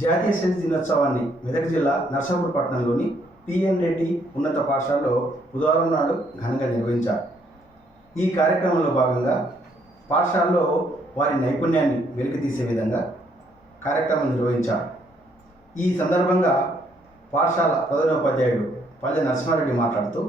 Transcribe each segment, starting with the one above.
జాతీయ శిశు దినోత్సవాన్ని మెదక్ జిల్లా నర్సాపూర్ పట్టణంలోని పిఎన్ రెడ్డి ఉన్నత పాఠశాలలో బుధవారం నాడు ఘనంగా నిర్వహించారు. ఈ కార్యక్రమంలో భాగంగా పాఠశాలలో వారి నైపుణ్యాన్ని వెలికితీసే విధంగా కార్యక్రమం నిర్వహించారు. ఈ సందర్భంగా పాఠశాల ప్రధానోపాధ్యాయుడు పల్లె నరసింహారెడ్డి మాట్లాడుతూ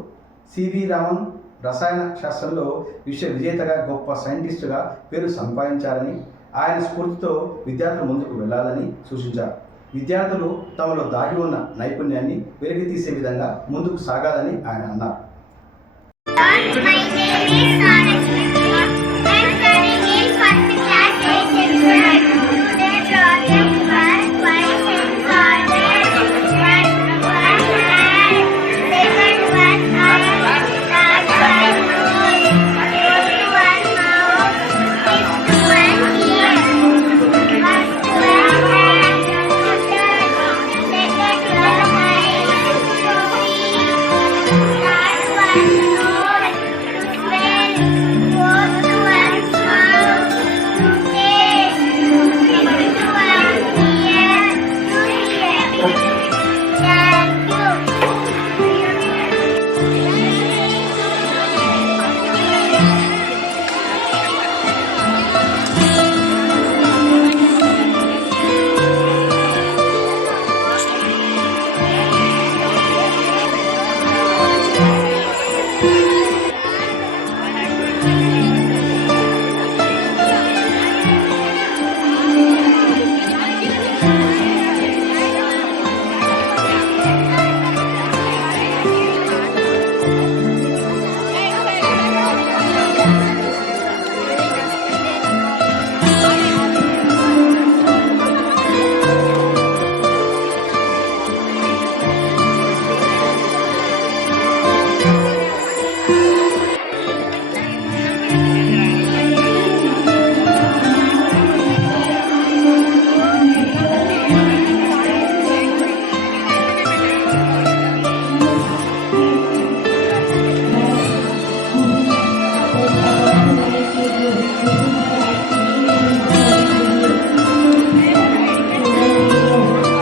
సివి రామన్ రసాయన శాస్త్రంలో విశ్వ విజేతగా గొప్ప సైంటిస్టుగా పేరు సంపాదించారని ఆయన స్ఫూర్తితో విద్యార్థులు ముందుకు వెళ్ళాలని సూచించారు. విద్యార్థులు తమలో దాగి ఉన్న నైపుణ్యాన్ని వెలికితీసే విధంగా ముందుకు సాగాలని ఆయన అన్నారు. life.